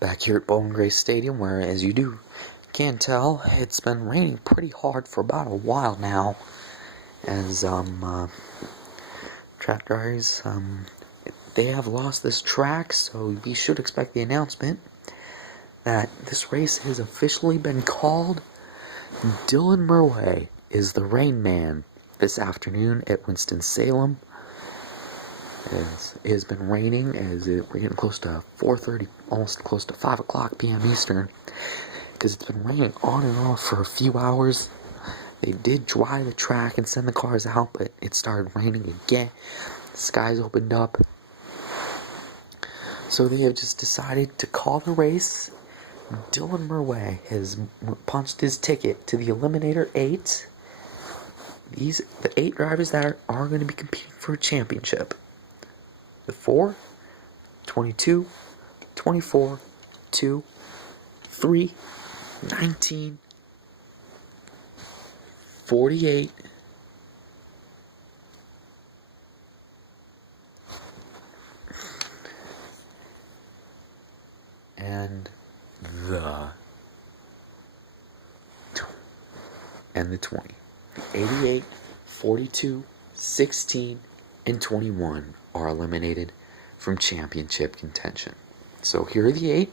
Back here at Bowman Gray Stadium, where, as you can tell, it's been raining pretty hard for about a while now. As track drivers, they have lost this track, so we should expect the announcement that this race has officially been called. Dillon Murway is the rain man this afternoon at Winston-Salem. It has been raining we're getting close to 4:30, almost close to 5 o'clock p.m. Eastern, because it's been raining on and off for a few hours. They did dry the track and send the cars out, but it started raining again. The skies opened up. So they have just decided to call the race. Dillon Murway has punched his ticket to the Eliminator 8. The 8 drivers that are going to be competing for a championship. The 4, 22, 24, 2, 3, 19, 48, and the 20. The 88, 42, 16, and 21 are eliminated from championship contention. So here are the 8.